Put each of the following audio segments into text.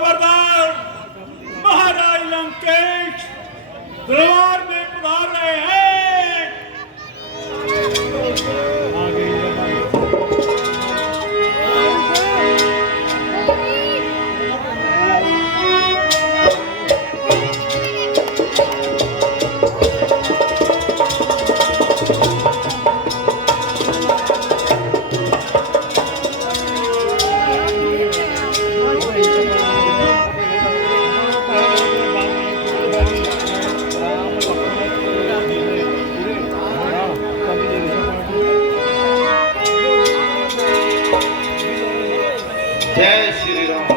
खबरदार, महाराज लंकेश दरबार में पधार रहे हैं। जय श्री राम।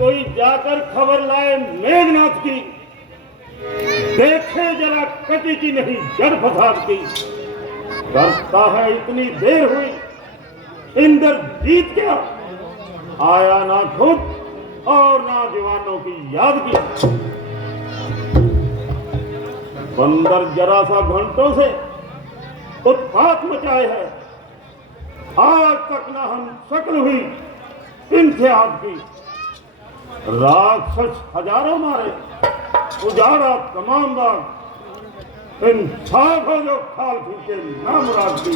कोई जाकर खबर लाए मेघनाथ की, देखे जरा कटी की नहीं जड़ फसाद की। करता है इतनी देर हुई, इंद्र जीत गया, आया ना खुद और ना जवानों की याद की। बंदर जरा सा घंटों से उत्पात मचाए है, आज तक ना हम शक्ल हुई इनसे आग की। राक्षस हजारों मारे, उजाड़ा तमाम बाग, इंसाफ हो जो खाल फूके ना मुराद की।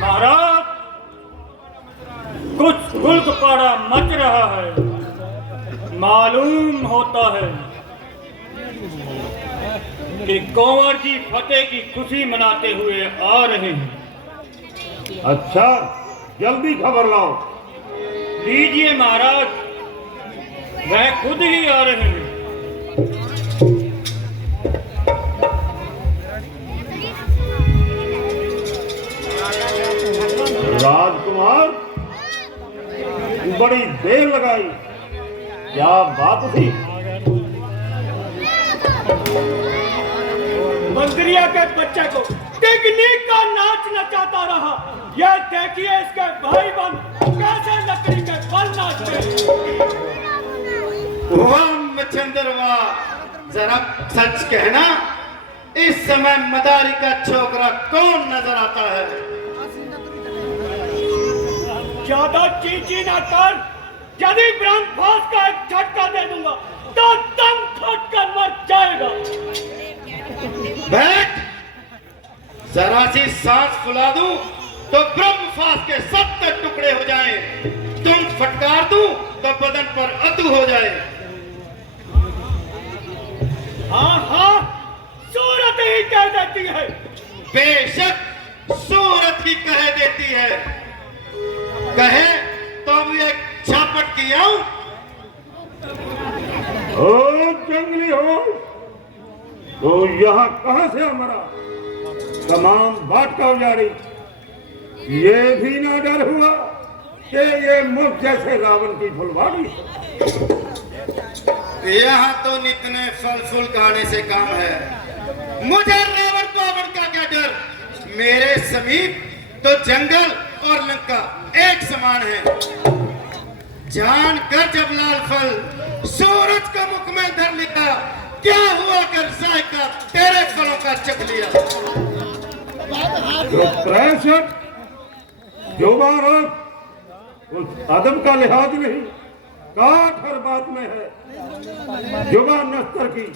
महाराज, कुछ गुल्क पाड़ा मच रहा है। मालूम होता है कि कंवर जी फतेह की खुशी मनाते हुए आ रहे हैं। अच्छा, जल्दी खबर लाओ। लीजिए महाराज, वह खुद ही आ रहे हैं। राजकुमार, बड़ी देर लगाई, क्या बात थी? मंत्रिया के बच्चे को टेक्निक का नाच नचाता रहा। यह देखिए इसके भाई बन कैसे लकड़ी के बल नाचते। वाह मच्छंदरवा, जरा सच कहना, इस समय मदारी का छोकरा कौन नजर आता है? ज्यादा चींची ना कर, यदि ब्रह्मफास का एक झटका दे दूंगा तो दम घुट कर मर जाएगा। बैठ, जरा सी सांस फुला दूं तो ब्रह्मफास के 70 टुकड़े हो जाएं। तुम फटकार दूं तो बदन पर अतु हो जाए। हाँ हाँ, सूरत ही कह देती है। बेशक सूरत ही कह देती है। कहे तो भी एक झापट की आऊं। ओ जंगली हो, तो यहाँ कहां से हमारा तमाम बाट का उजाड़ी। ये भी ना डर हुआ कि ये मुख जैसे रावण की फुलवाड़ी। यहाँ तो नितने फल फूल खाने से काम है। मुझे रावण पावण का क्या डर? मेरे समीप तो जंगल और लंका एक समान है। जान कर जब लाल फल सूरज का मुख में धर लिया, क्या हुआ कर जायका तेरे फलों का चख लिया। जो बात उस अदब का लिहाज नहीं, काट हर बात में है। जुबान नस्तर की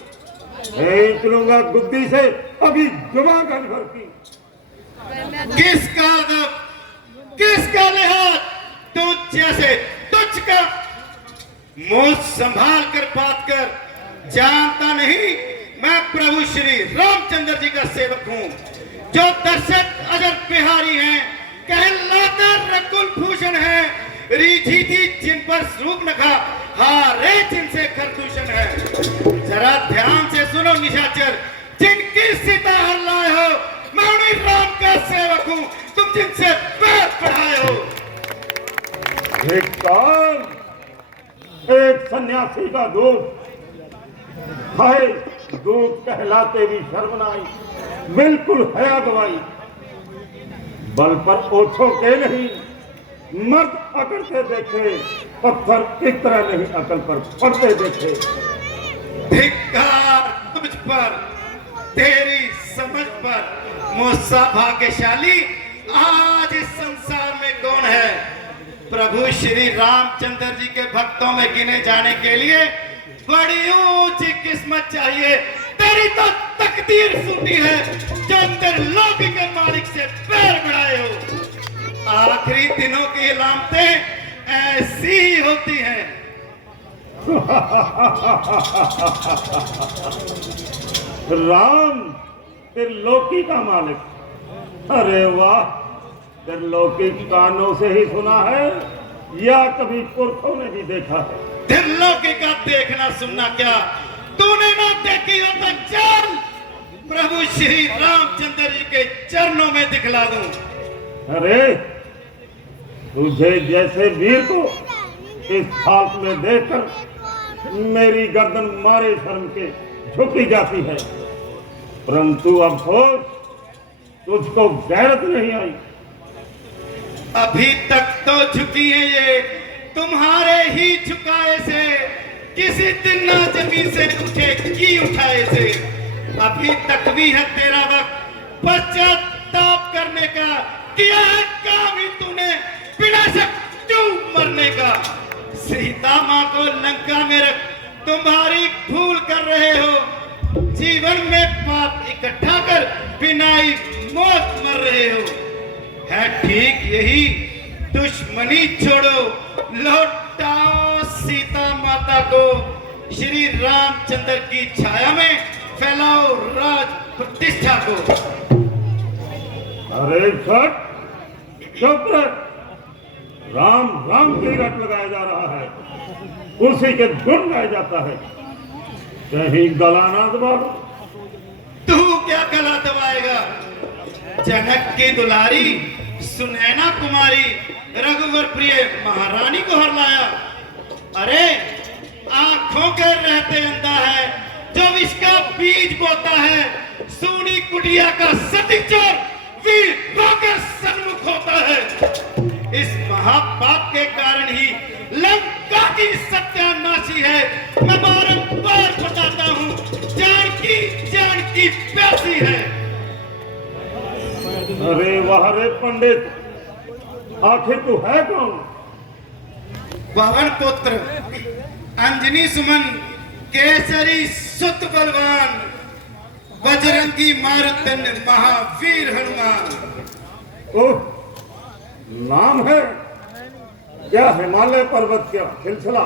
खींच लूंगा गुद्दी से अभी जुबान का घर की। किसका अदब, किसका लिहाज? तुझ जैसे तुझ का मुंह संभाल कर बात कर। जानता नहीं मैं प्रभु श्री रामचंद्र जी का सेवक हूँ, जो दशरथ अजर बिहारी हैं, कहलाता रकुल भूषण है, रीझी थी जिन पर सूर्पनखा हारे जिनसे खरदूषण है। जरा ध्यान से सुनो निशाचर, जिनकी सीता हर लाए हो, मैं उन्हीं राम का सेवक हूँ, तुम जिनसे पैर बढ़ाए हो। एक काल, एक सन्यासी का दूध हाय, दूध कहलाते भी शर्म न आई, बिल्कुल हया गवाई। बल पर ओछो के नहीं, मर्द अकड़ते देखे, पत्थर इस तरह नहीं अकल पर पड़ते देखे। धिक्कार तुझ पर, तेरी समझ पर। मुझसा भाग्यशाली आज इस संसार में कौन है? प्रभु श्री रामचंद्र जी के भक्तों में गिने जाने के लिए बड़ी ऊंची किस्मत चाहिए। तेरी तो तकदीर फूटी है जो अंदर लोक के मालिक से पैर बढ़ाए हो। आखिरी दिनों की लामतें ऐसी ही होती हैं। राम त्रिलोकी का मालिक, अरे वाह, त्रिलोकी कानों से ही सुना है या कभी पुरखों ने भी देखा है? त्रिलोकी का देखना सुनना क्या, तूने ना देखी हो तो चल प्रभु श्री रामचंद्र जी के चरणों में दिखला दूं। अरे तुझे जैसे वीर को इस हालत में देखकर मेरी गर्दन मारे शर्म के झुकी जाती है, परंतु अफसोस तुझको गैरत नहीं आई। अभी तक तो झुकी है ये तुम्हारे ही झुकाए से, किसी दिन ना जमीन से उठेगी उठाए से। अभी तक भी है तेरा वक्त पश्चाताप करने का, किया है काम ही तूने बिना शक क्यों मरने का। सीता माँ को लंका में रख तुम्हारी भूल कर रहे हो, जीवन में पाप इकट्ठा कर बिना ही मौत मर रहे हो। है ठीक यही, दुश्मनी छोड़ो, लौटाओ सीता माता को, श्री रामचंद्र की छाया में फैलाओ राज प्रतिष्ठा को। अरे छठ, चुप रह। राम राम की रट लगाया जा रहा है, उसी के गुण गाया जाता है, कहीं गला ना दबा। तू क्या गला दबाएगा? जनक की दुलारी सुनैना कुमारी रघुवर प्रिय महारानी को हर लाया। अरे आंखों के रहते अंधा है जो विष का बीज बोता है, सूनी कुटिया का सटीक चोर वीर होकर सन्मुख होता है। इस महापाप के कारण ही लंका की सत्यानाशी है। मैं बारंबार बताता हूँ, जानकी प्यासी है। अरे वाह रे पंडित, आखिर तू है कौन? पवन पुत्र, अंजनी सुमन, केसरी सुत बलवान, बजरंगी मारुतन महावीर हनुमान। ओह, नाम है क्या? हिमालय पर्वत क्या सिलसिला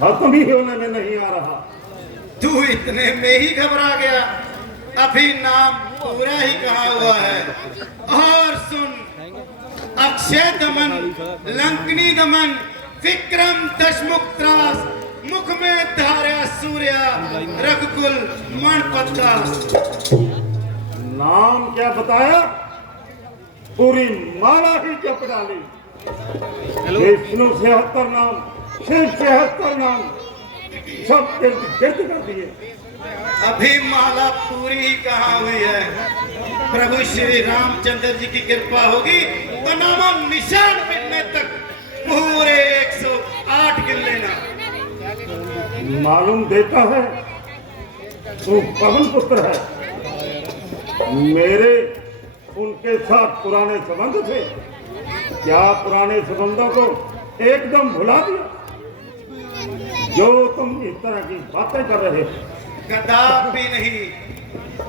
खत्म ही होने में नहीं आ रहा। तू इतने में ही घबरा गया, अभी नाम पूरा ही कहा हुआ है। और सुन, अक्षय दमन, लंकनी दमन, विक्रम दशमुख त्रास, मुख में धारा सूर्या, रघुकुल मणपत्ता। नाम क्या बताया? पूरी माला ही जप डाली। विष्णु 76 नाम, शिव 76 नाम, सब गिरद कर दिए। अभी माला पूरी ही कहाँ हुई है। प्रभु श्री रामचंद्र जी की कृपा होगी तो नामो निशान मिटने तक पूरे 108 गिन लेना। मालूम देता है तू पवन पुत्र है। मेरे उनके साथ पुराने संबंध थे, क्या पुराने संबंधों को एकदम भुला दिया जो तुम इस तरह की बातें कर रहे हो? कदापि नहीं,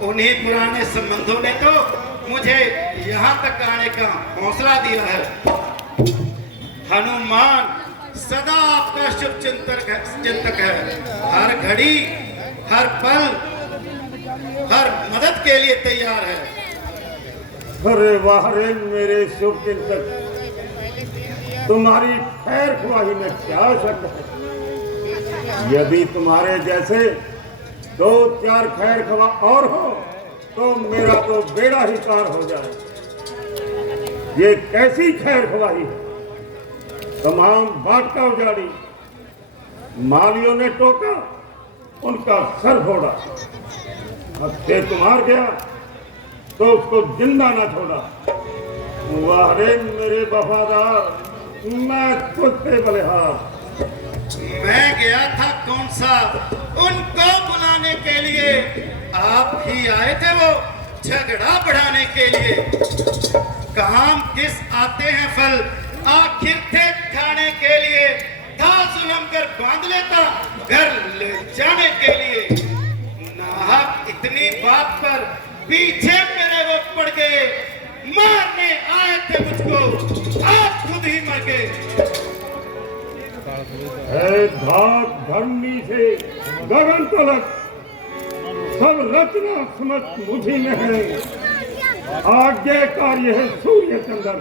उन्हीं पुराने संबंधों ने तो मुझे यहाँ तक आने का हौसला दिया है। हनुमान सदा आपका शुभ चिंतक है, हर घड़ी हर पल हर मदद के लिए तैयार है। अरे वाह रे मेरे शुभ चिंतक, तुम्हारी खैर ख्वाही में क्या शक है? यदि तुम्हारे जैसे 2-4 खैर ख्वाह और हो तो मेरा तो बेड़ा ही पार हो जाए। ये कैसी खैर ख्वाही है? तमाम बाटका उजाड़ी, मालियों ने टोका, उनका सर फोड़ा, हत्या तुम्हार गया तो उसको जिंदा ना छोड़ा। वाह रे मेरे वफादार, मैं तुझसे बलिहार। मैं गया था कौन सा उनको बुलाने के लिए, आप ही आए थे वो झगड़ा बढ़ाने के लिए। काम किस आते हैं फल, आखिर थे खाने के लिए। था जुल्म कर बांध लेता घर ले जाने के लिए। नाहक इतनी बात पर पीछे मेरे वो पड़ गए। मारने आए थे मुझको, आप खुद ही मर गए। धाक धरनी से गगन तलक सब रचना समझ मुझी में है। आज्ञाकारी है सूर्य चंद्र,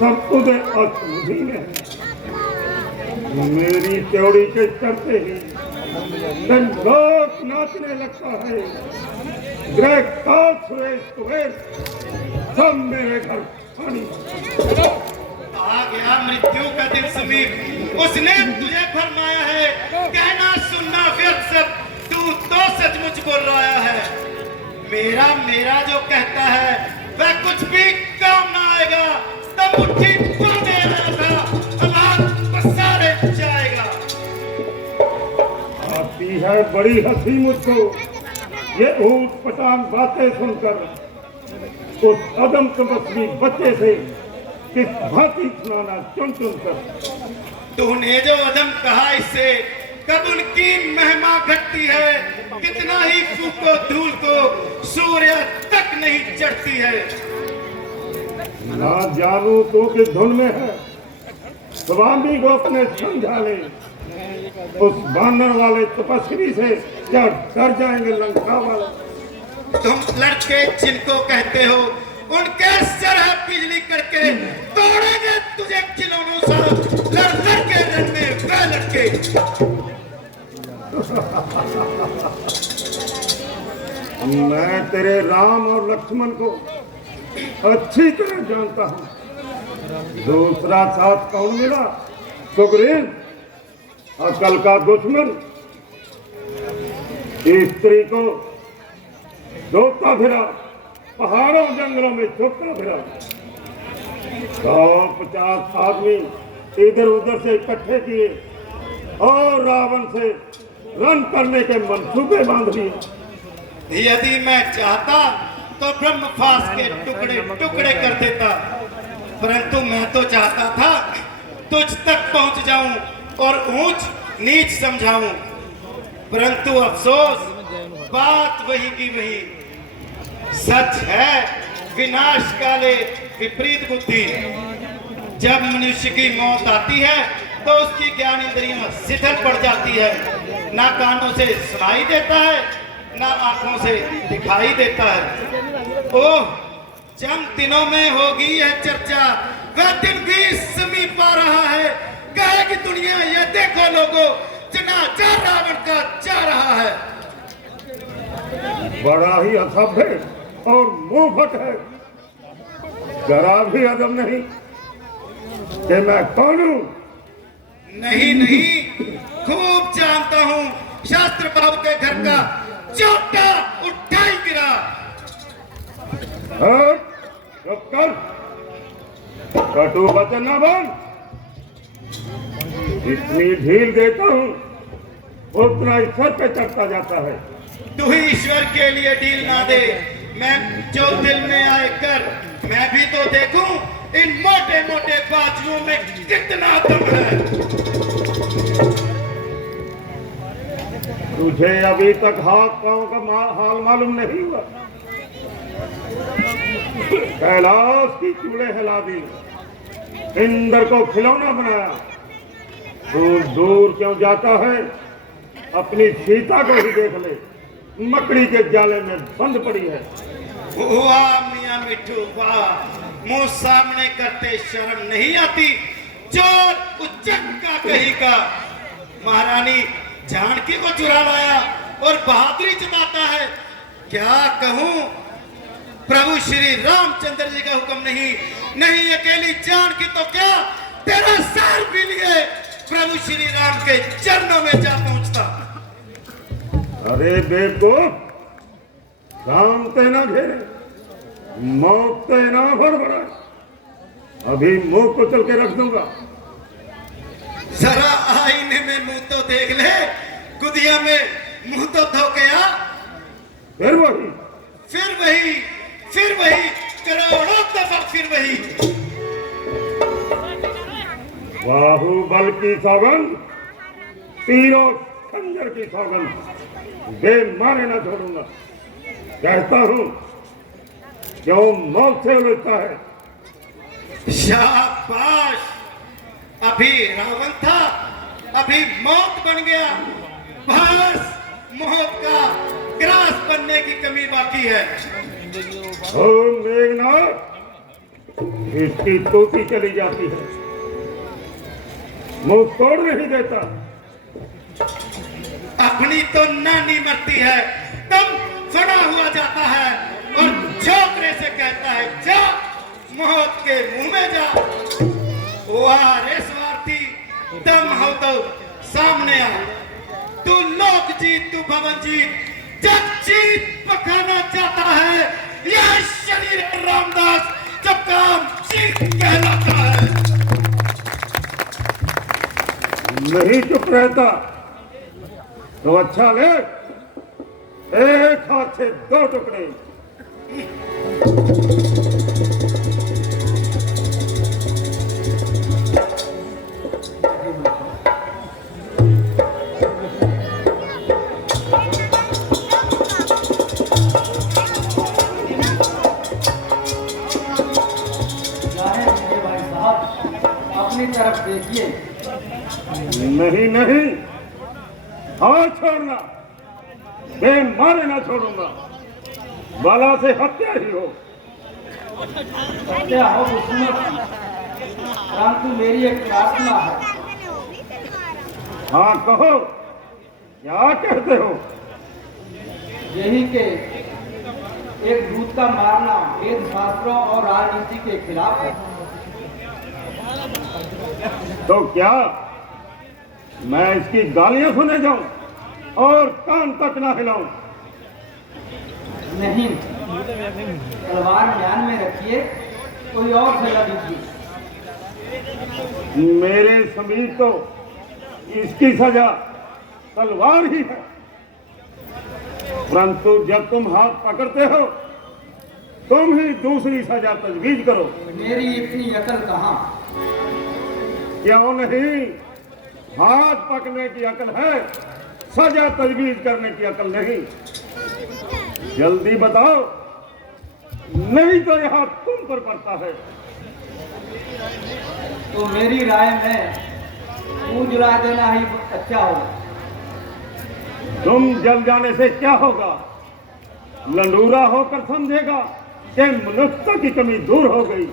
सब उदय अस्त मुझी में है। मेरी त्योड़ी के चढ़ते ही लोक नाचने लगता है। ग्रह काल सुरेश कुबेर सब मेरे घर पानी। आ गया मृत्यु का दिन समीप, उसने तुझे फरमाया है कहना सुनना व्यर्थ सब, तू तो सचमुच बोल रहा है। मेरा मेरा जो कहता है वह कुछ भी काम ना आएगा। तब मुट्ठी बांधे आया था, हालात पसारे जाएगा। आती है बड़ी हंसी मुझको ये ऊट पटांग बातें सुनकर। उस अदम तपस्वी बच्चे से किस भांति सुनाना चुन चुन कर। तूने जो अदम कहा इससे कब उनकी महिमा घटती है। कितना ही फूको धूल को सूर्य तक नहीं चढ़ती है। ना जानू तो कि धुन में है, स्वामी को अपने समझा ले। उस बानर वाले तपस्वी से क्या डर जाएंगे लंका वाले। तुम लड़के जिनको कहते हो उनके सर है बिजली करके तोड़ेंगे तुझे खिलौनों सा। लड़ लड़ के रण में वह लड़के। मैं तेरे राम और लक्ष्मण को अच्छी तरह जानता हूँ। दूसरा साथ कौन मिला? सुग्रीव, अकल का दुश्मन। स्त्री को धोखा फिरा, पहाड़ों जंगलों में धोखा फिरा। 150 आदमी इधर उधर से इकट्ठे किए और रावण से रण करने के मंसूबे बांध लिए। यदि मैं चाहता तो ब्रह्मफास के टुकड़े टुकड़े कर देता, परंतु मैं तो चाहता था तुझ तक पहुंच जाऊं और ऊंच नीच समझाऊं। परंतु अफसोस बात वही की वही। सच है विनाश काले विपरीत बुद्धि। जब मनुष्य की मौत आती है तो उसकी ज्ञान इंद्रियां शिथिल पड़ जाती है। ना कानों से सुनाई देता है, ना आंखों से दिखाई देता है। ओह, चंद दिनों में होगी यह चर्चा, वह दिन भी समीप आ रहा है। कहेगी दुनिया ये देखो लोगों, जनाजा रावण का जा रहा है। बड़ा ही असभ्य और मुंहफट है। जरा भी अदब नहीं कि मैं कौन हूं। नहीं नहीं, खूब जानता हूं। शास्त्र बाबू के घर का चौटा उठाई गिरा। चुप कर, कटु वचन न बोल। जितनी ढील देता हूं उतना ही सर पे चढ़ता जाता है। तू ही ईश्वर के लिए ढील ना दे। मैं जो दिल में आए कर, मैं भी तो देखूं इन मोटे मोटे बाजुओं में कितना दम है। तुझे अभी तक हाथ पांव का हाल मालूम नहीं हुआ। कैलाश की चूड़े हिला दी, इंद्र को खिलौना बनाया। दूर दूर क्यों जाता है? अपनी सीता को ही देख ले, मकड़ी के जाले में बंद पड़ी है। वाह मियां मिठू वाह, मुंह सामने करते शर्म नहीं आती। चोर उच्चक्का कहीं का महारानी जानकी को चुरा लाया और बहादुरी जताता है। क्या कहूं, प्रभु श्री रामचंद्र जी का हुक्म नहीं, नहीं अकेली जानकी तो क्या तेरा सर भी लिए प्रभु श्री राम के चरणों में जा पहुंचता। अरे बेवकूफ, राम तेना घेरे, मौत तेना बड़बड़ा, अभी मुंह को चल के रख दूंगा। जरा आईने में मुंह तो देख ले, गुदिया में मुंह तो धो के आ। फिर वही करोड़ों दफा फिर वही। बाहुबल की सौगंध, तीरों खंजर की सौगंध, बे मारे ना छोड़ूंगा। कहता हूं क्यों मौत से उलझता है। शाबाश, अभी रावण था, अभी मौत बन गया। बस मौत का ग्रास बनने की कमी बाकी है। ओ मेघनाथ, इसकी टोपी चली जाती है, मुंह तोड़ नहीं देता। अपनी तो नानी मरती है, दम फड़ा हुआ जाता है और छोकरे से कहता है जा मौत के मुंह में जा। वाह रे स्वार्थी, दम हो तो सामने आ। तू लोक जीत, तू भवन जीत, जब जीत पकड़ना चाहता है, यह शरीर है रामदास, जब काम जीत कहलाता है। नहीं चुप रहता तो अच्छा ले, एक हाथ से दो टुकड़े। अपनी तरफ देखिए। नहीं नहीं, हाथ छोड़ना, मैं मारे ना छोड़ूंगा, बाला से हत्या ही हो। हत्या हो दुश्मन, परंतु मेरी एक प्रार्थना है। हाँ कहो, क्या कहते हो। यही के एक दूत का मारना वेद शास्त्रों और राजनीति के खिलाफ है। तो क्या मैं इसकी गालियां सुने जाऊं और कान तक ना हिलाऊं। नहीं, तलवार म्यान में रखिए, कोई और सजा दीजिए। मेरे समीप तो इसकी सजा तलवार ही है, परंतु जब तुम हाथ पकड़ते हो तुम ही दूसरी सजा तजवीज करो। मेरी इतनी अकल कहाँ। क्यों नहीं, हाथ पकड़ने की अकल है, सजा तजवीज करने की अकल नहीं। जल्दी बताओ, नहीं तो यह तुम पर पड़ता है। तो मेरी राय में मुंह जुला देना ही अच्छा होगा। तुम जल जाने से क्या होगा, लंडूरा होकर समझेगा कि मनुष्यता की कमी दूर हो गई।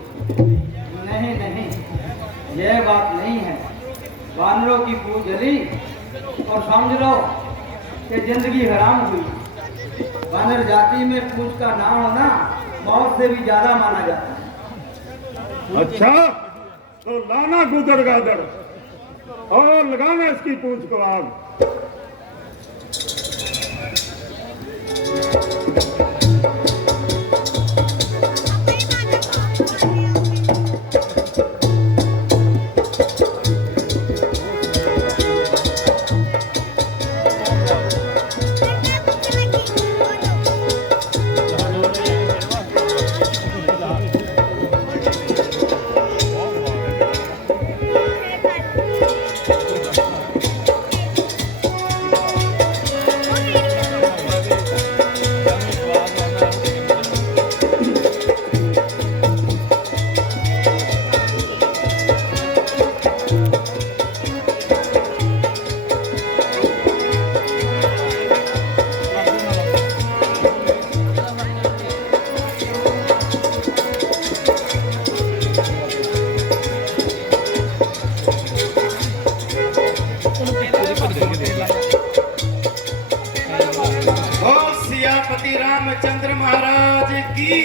नहीं नहीं, यह बात नहीं है। वानरों की पूंछ जली और समझ लो कि जिंदगी हराम हुई। वानर जाति में पूंछ का ना होना मौत से भी ज्यादा माना जाता है। अच्छा, तो लाना गुदड़ गादड़ और लगाना इसकी पूंछ को आग। बोल सियापति रामचंद्र महाराज की।